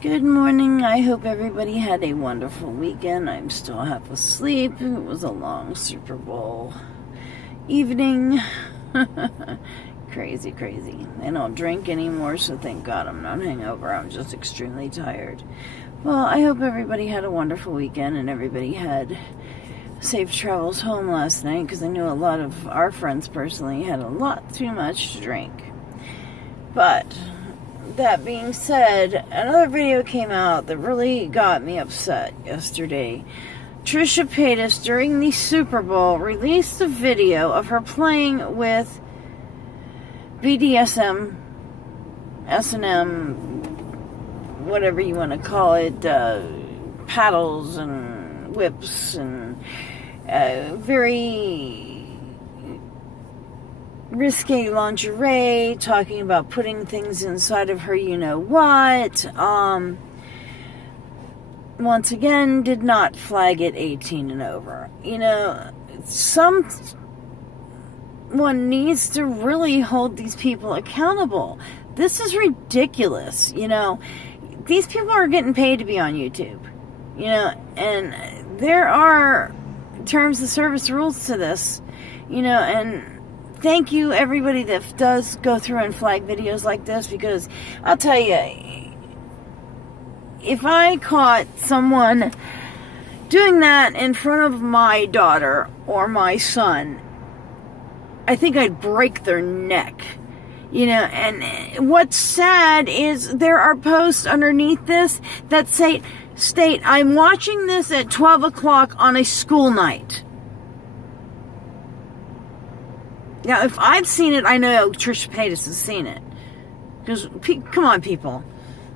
Good morning. I hope everybody had a wonderful weekend. I'm still half asleep. It was a long Super Bowl evening. Crazy. I don't drink anymore, so thank God I'm not hungover. I'm just extremely tired. Well, I hope everybody had a wonderful weekend and everybody had safe travels home last night, because I know a lot of our friends personally had a lot too much to drink. But that being said, another video came out that really got me upset yesterday. Trisha Paytas, during the Super Bowl, released a video of her playing with BDSM, S&M, whatever you want to call it, paddles and whips and very risque lingerie, talking about putting things inside of her you-know-what. Once again, did not flag it 18 and over. Someone needs to really hold these people accountable. This is ridiculous. These people are getting paid to be on YouTube. And there are terms of service rules to this. And thank you, everybody that does go through and flag videos like this, because I'll tell you, if I caught someone doing that in front of my daughter or my son, I think I'd break their neck. And what's sad is there are posts underneath this that state, I'm watching this at 12 o'clock on a school night. Now, if I've seen it, I know Trisha Paytas has seen it. Because, come on, people.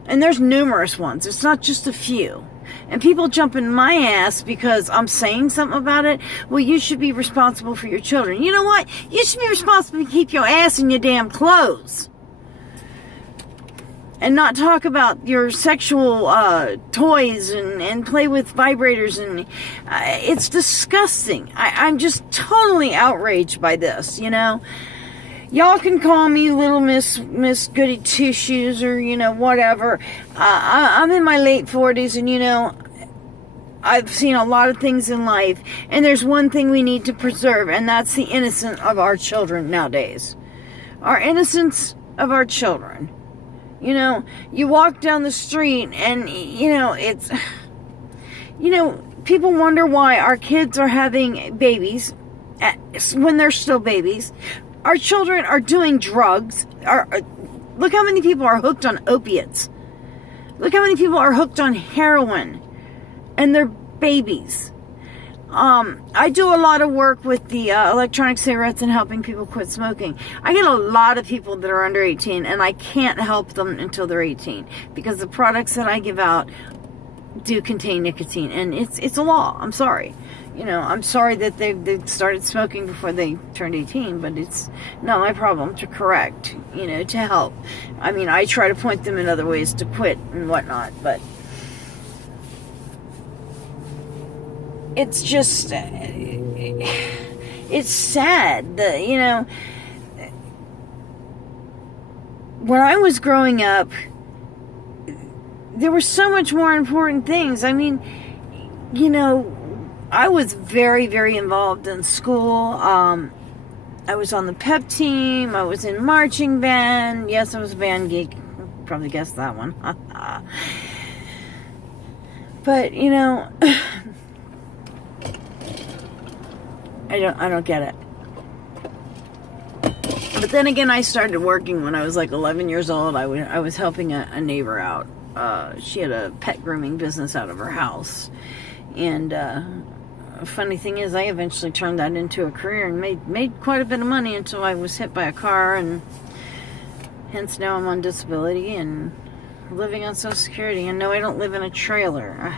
And there's numerous ones. It's not just a few. And people jump in my ass because I'm saying something about it. Well, you should be responsible for your children. You know what? You should be responsible to keep your ass in your damn clothes. And not talk about your sexual toys and play with vibrators. And it's disgusting. I'm just totally outraged by this, Y'all can call me Little Miss Goody Two Shoes or, whatever. I'm in my late 40s and, I've seen a lot of things in life. And there's one thing we need to preserve, and that's the innocence of our children nowadays. Our innocence of our children. You walk down the street and, it's... people wonder why our kids are having babies when they're still babies. Our children are doing drugs. Look how many people are hooked on opiates. Look how many people are hooked on heroin. And they're babies. I do a lot of work with the electronic cigarettes and helping people quit smoking. I get a lot of people that are under 18, and I can't help them until they're 18. Because the products that I give out do contain nicotine. And it's a law. I'm sorry. I'm sorry that they started smoking before they turned 18, but it's not my problem to correct, to help. I mean, I try to point them in other ways to quit and whatnot, but it's just, it's sad that, when I was growing up, there were so much more important things. I mean, I was very, very involved in school. I was on the pep team. I was in marching band. Yes, I was a band geek. Probably guessed that one. But, I don't get it. But then again, I started working when I was like 11 years old. I was helping a neighbor out. She had a pet grooming business out of her house. And, funny thing is, I eventually turned that into a career and made quite a bit of money until I was hit by a car, and hence now I'm on disability and living on Social Security. And no, I don't live in a trailer.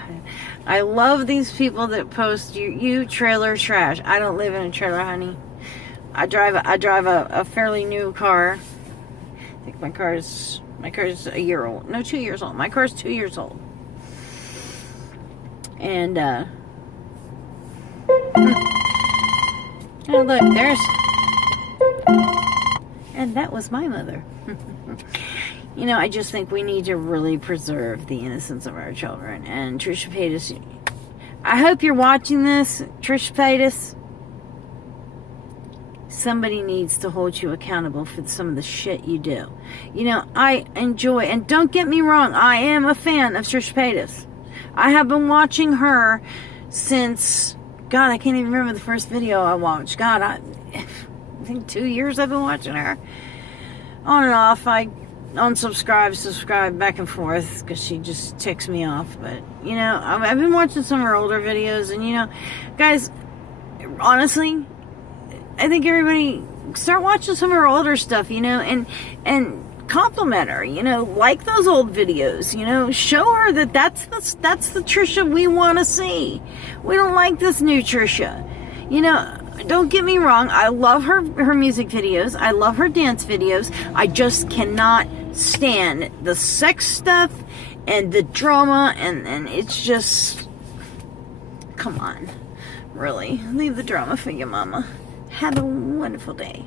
I love these people that post you trailer trash. I don't live in a trailer, honey. I drive a fairly new car. I think my car is a year old. No, 2 years old. My car is 2 years old. And oh, look, and that was my mother. You know, I just think we need to really preserve the innocence of our children. And Trisha Paytas, I hope you're watching this, Trisha Paytas. Somebody needs to hold you accountable for some of the shit you do. You know, I enjoy, and don't get me wrong, I am a fan of Trisha Paytas. I have been watching her since, God, I can't even remember the first video I watched. God, I think 2 years I've been watching her. On and off, I unsubscribe, subscribe, back and forth, because she just ticks me off. But, you know, I've been watching some of her older videos, and, you know, guys, honestly, I think everybody start watching some of her older stuff, you know, and compliment her, you know, like those old videos, you know, show her that that's the Trisha we want to see. We don't like this new Trisha. You know, don't get me wrong, I love her music videos, I love her dance videos. I just cannot stand the sex stuff and the drama, and it's just, come on, really, leave the drama for your mama. Have a wonderful day.